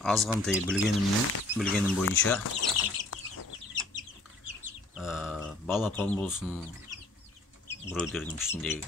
азғантай білгенім бойынша балапан болсын, біреулердің ішіндегі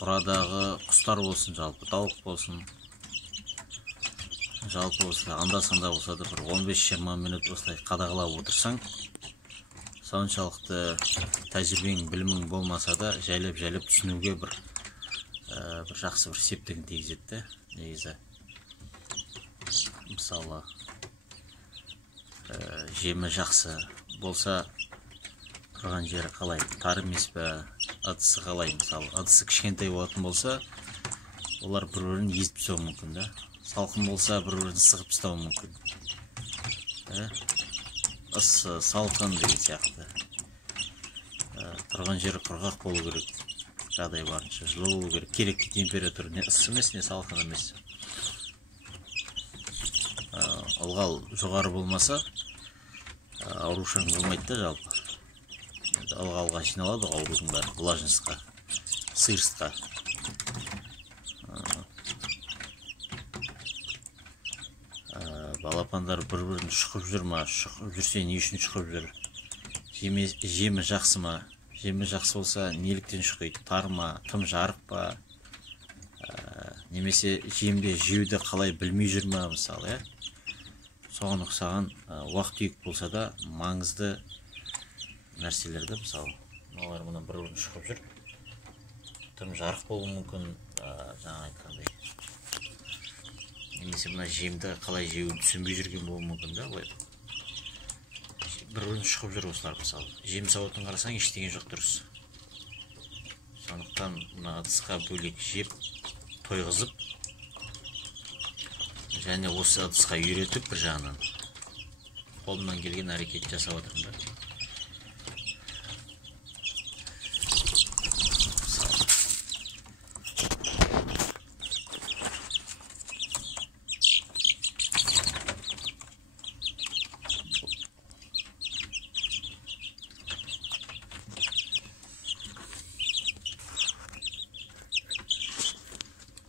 құрадағы құстар болсын, жалпы тауық болсын, жалпы осылай анда-санда болса да бір 15-20 минут осылай қадағалап отырсаң, соншалықты тәжірибең, білімің болмаса да жайлап түсінуге бір жақсы бір септігін тигізеді. Негізі мысалы жемі жақсы болса, тұрған жері қалай, тар емес пе, ыдысы қалай. Мысалы ыдысы кішкентай болатын болса, олар бір-бірін езіп тастауы мүмкін да. Салқын болса, бір-бірін сығып тастауы мүмкін. Ысы, салқын деген сияқты. Тұрған жері құрғақ болу керек. Жағдай барынша жылы болу керек. Керекті температура не ысы емес, не салқын емес. Ылғал жоғары болмаса, аурушаң болмайды да жалпы. Ылғалға жиналады аурудың бәрі, влажностьқа, сырыстыққа. Балапандар бір-бірін шұқып жүр ма? Шұқып жүрсе, не үшін шұқып жүр? Жемі жақсы ма? Жемі жақсы болса, неліктен шұқиды? Тар ма? Тым жарық па? Немесе жемде жеуді қалай білмей жүр ма, мысалы? Соған ұқсаған уақыт түйек болса да маңызды нәрселерді, мысалы, олар мұнан бір-бірін шұқып жүр. Тым жарық болуы мүмкін, жаңа айтқандай. Немесе мына жемді қалай жеуін түсінбей жүрген болуы мүмкін да, олай. Бір-бірін шұқып жүр осылар, мысалы. Жем сауытын қарасаң, ештеңе жоқ дұрыс. Сондықтан мына ыдысқа бөлек жеп, тойғызып, және осы ыдысқа үйретіп бір жағынан қолымнан келген әрекет жасап отырмын да.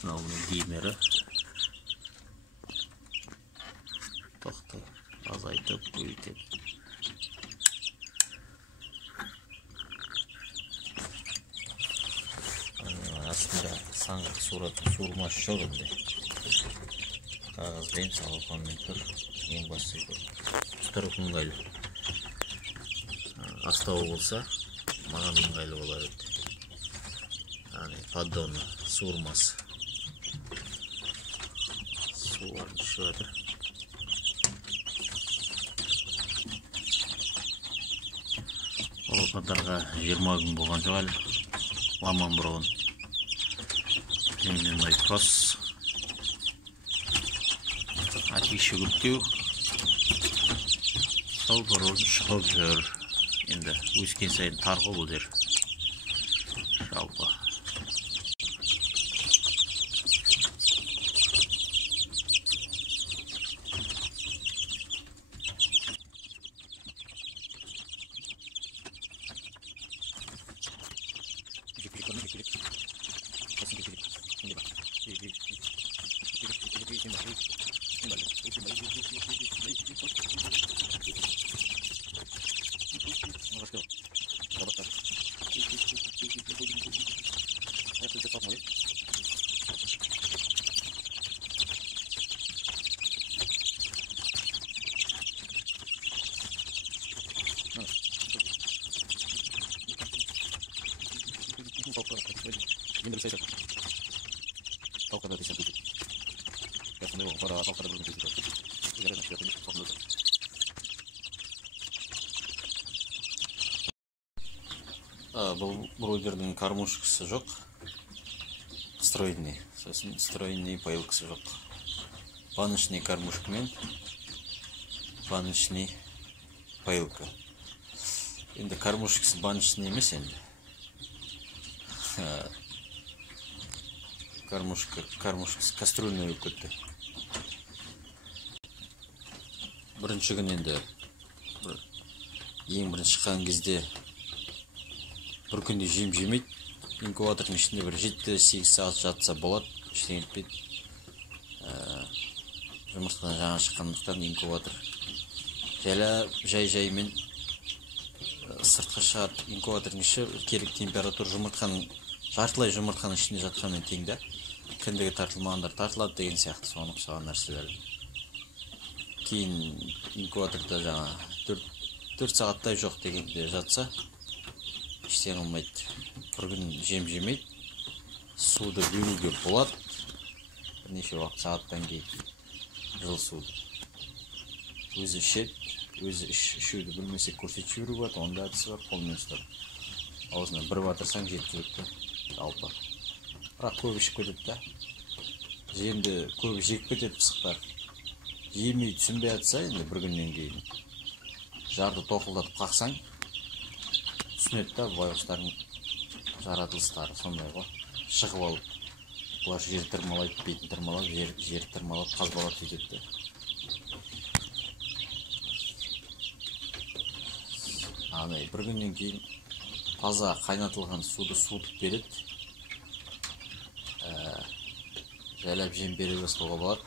Мынауның киімері тоқты азайтып көйтіп. Астында саңғақ суырмасы жоқ енді. Қағазбен, салфанмен тұр. Ең басты ұстырып ыңғайлы. Астауы болса, маған ыңғайлы болар еді. Поддоны суырмасы. Суар düşüp жатыр. Балапандарға 20 күн болған жоқ әлі. Ламан бұрын. Мен айтқос. Атиші көптеу. Сол бұрын шығып жүр. Енді өскен сайын тарғы бұл жер. Жалпы. Бұл бройлердің кормушкасы жоқ, стройный, сосын стройный поилкасы жоқ. Баночный кормушка мен баночный поилка. Енді кормушкасы баночный емес енді. Кормушкасы кастрюльный болып кетті. Бірінші күн енді ең бірінші шыққан кезде бір күнде жем жемейді. Инкубатордың ішінде бір 7-8 сағат жатса болады, ештеңе етпейді. жұмыртқадан жаңа шыққандықтан инкубатор жай-жаймен сыртқа шығарып инкубатордың іші керек температура жұмыртқаның жартылай жұмыртқаның ішінде жатқанмен тең да. Кіндігі тартылмағандар тартылады деген сияқты соны ұқсаған нәрселер. Кейін инкубаторда жаңа 4 сағаттай жоқ дегенде жатса ештеңе болмайды. Бір күн жем жемейді, суды беруге болады. Бірнеше уақыт сағаттан кейін жылы суды өзі ішеді, өзі ішуді білмесе көрсетіп жіберуге болады. Онда әдісі бар, қолмен ұстап аузына бір батырсаң жеткілікті жалпы. Бірақ көп ішіп кетеді да. Жемді көбі жеп кетеді пысықтар. Жемей түсінбей жатса енді бір күннен кейін жарды тоқылдатып қақсаң түсінеді да. Байғұстардың жаратылыстары сондай ғой. Шығып алып бұлар жер тырмалайды, бетін тырмалап, жер тырмалап, қазбалап сөйтеді де. Бір күннен кейін таза қайнатылған суды суытып береді. Жайлап жем бере бастауға болады.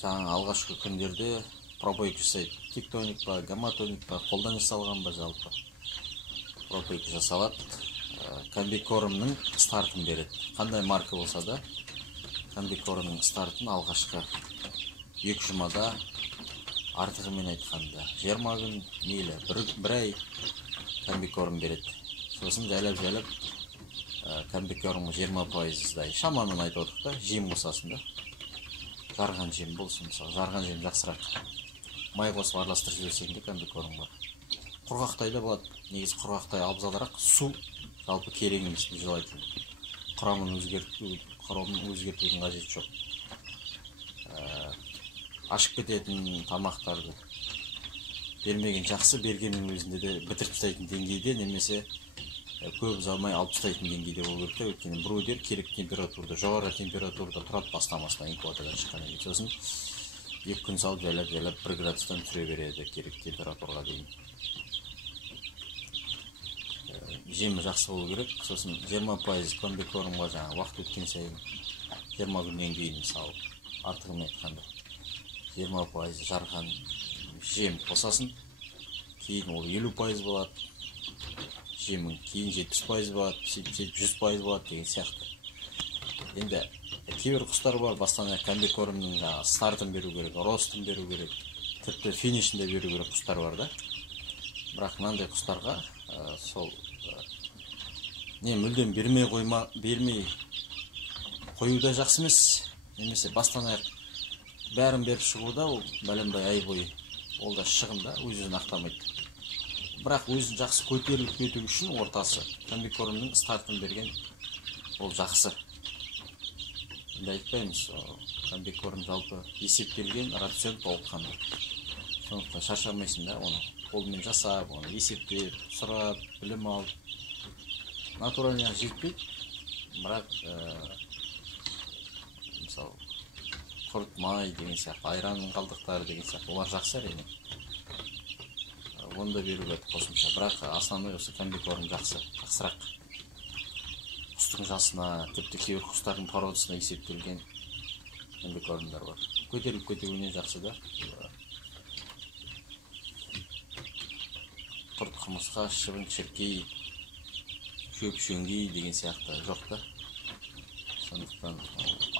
Жаңа алғашқы күндерде пропойка жасайды. Тектоник па, гаматоник па, қолдан жасалған ба жалпы. Пропойка жасалады. Комбикормның стартын береді. Қандай марка болса да, комбикормның стартын алғашқы 2 жұмада, артығымен айтқанда 20 күн, мейлі, бір ай комбикорм береді. Сосын жайлап комбикормы 20%-дай шамамен айтып отырық та, жем болсасын да. Жарған жем болсын, мысалы, жарған жем жақсырақ. Май қосып араластырып жіберсең де комбикорм бар. Құрғақтай да болады. Негізі құрғақтай абзалырақ, су жалпы керек емес жылайтын. Құрамын өзгертудің қажеті жоқ. Ашып кететін тамақтарды бермеген жақсы, бергеннің өзінде де бітіріп тастайтын деңгейде, немесе көп ұзамай алып тастайтын деңгейде болу керек. Өйткені біреулер керек температурада, жоғары температурада тұрады бастамасынан инкубатордан шыққаннан кейін. Сосын 2 күн салып жайлап 1 градустан түсіре береді керек температураға дейін. Жемі жақсы болу керек. Сосын 20% комбикормға жаңа уақыт өткен сайын 20 күннен кейін мысалы артығымен айтқанда 20% жарған жем қосасын, кейін ол 50% болады. Жемің кейін 70% болады, 100% болады деген сияқты. Енді кейбір құстар бар, бастан комбикормның стартын беру керек, ростын беру керек, тіпті финишінде беру керек құстар бар да. Бірақ мынандай құстарға сол мүлдем бермей қоюда жақсы емес, немесе бастан аяқ бәрін беріп шығуда ол бәленбай ай бойы ол да шығын да, өзін ақтамайды. Бірақ өзін жақсы көтеріліп кету үшін ортасы комбикормның стартын берген ол жақсы. Енді айтпаймыз, комбикорм жалпы есептелген рацион толыққанды. Сондықтан шаршамайсың да, оны қолмен жасап, оны есептеп, сұрап, білім алып. Натуральный жетпейді, бірақ мысалы құрт май деген сияқты, айранның қалдықтары деген сияқты, олар жақсы әрине. Оны да беруге қосымша, бірақ основной осы комбикорм жақсырақ. Құстың жасына, тіпті кейбір құстардың породасына есептелген комбикормдар бар. Көтеріліп кетуіне жақсы да. Құрт құмырсқа, шыбын шіркей, шөп шөңгей деген сияқты жоқ та. Сондықтан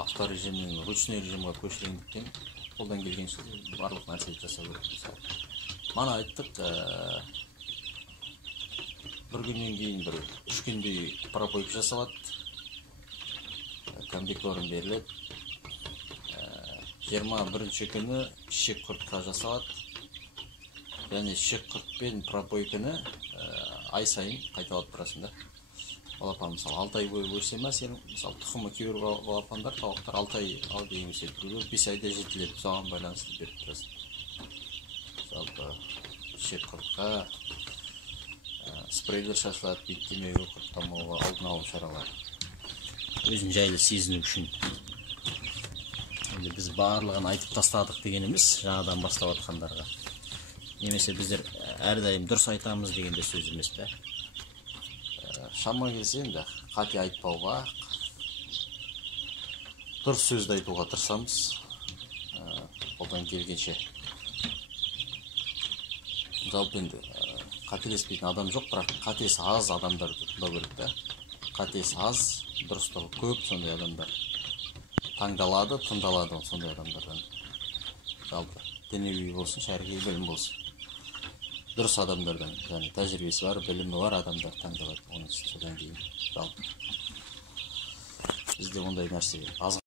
авторежимнен ручной режимға көшіргендіктен қолдан келгенше барлық нәрсені жасау керек. Мана айттық, бір күннен кейін 3 күндей пропойка жасалады, комбикорм беріледі. 21-ші күні ішек құртқа жасалады, және ішек құрт пен пропойканы ай сайын қайталап тұрасың да. Балапан мысалы 6 ай бойы өрсе ма, сен мысалы тұқымы кейбір балапандар, тауықтар 6 ай ал деген өседі, 5 айда жетіледі, соған байланысты беріп тұрасың. Жалпы ішек құртқа спрейлер шашылады, беттемеге, құрттамауға алдын алу шаралары. Өзін жайлы сезіну үшін. Енді біз барлығын айтып тастадық деген емес, жаңадан бастап атқандарға. Немесе біздер әрдайым дұрыс айтамыз дегенде сөз емес пе? Шама келсе енді қате айтпауға, дұрыс сөзді айтуға тырысамыз. Қолдан келгенше. Жалпы енді қателеспейтін адам жоқ, бірақ қатесі аз адамдарды тыңдау керек та. Қатесі аз, дұрыстығы көп, сондай адамдар таңдалады, тыңдалады сондай адамдардан. Жалпы дінеуи болсын, шәрғи білім болсын. Дұрыс адамдардан, яғни тәжірибесі бар, білімі бар адамдар таңдалады. Оның содан кейін жалпы бізде ондай нәрсе аз.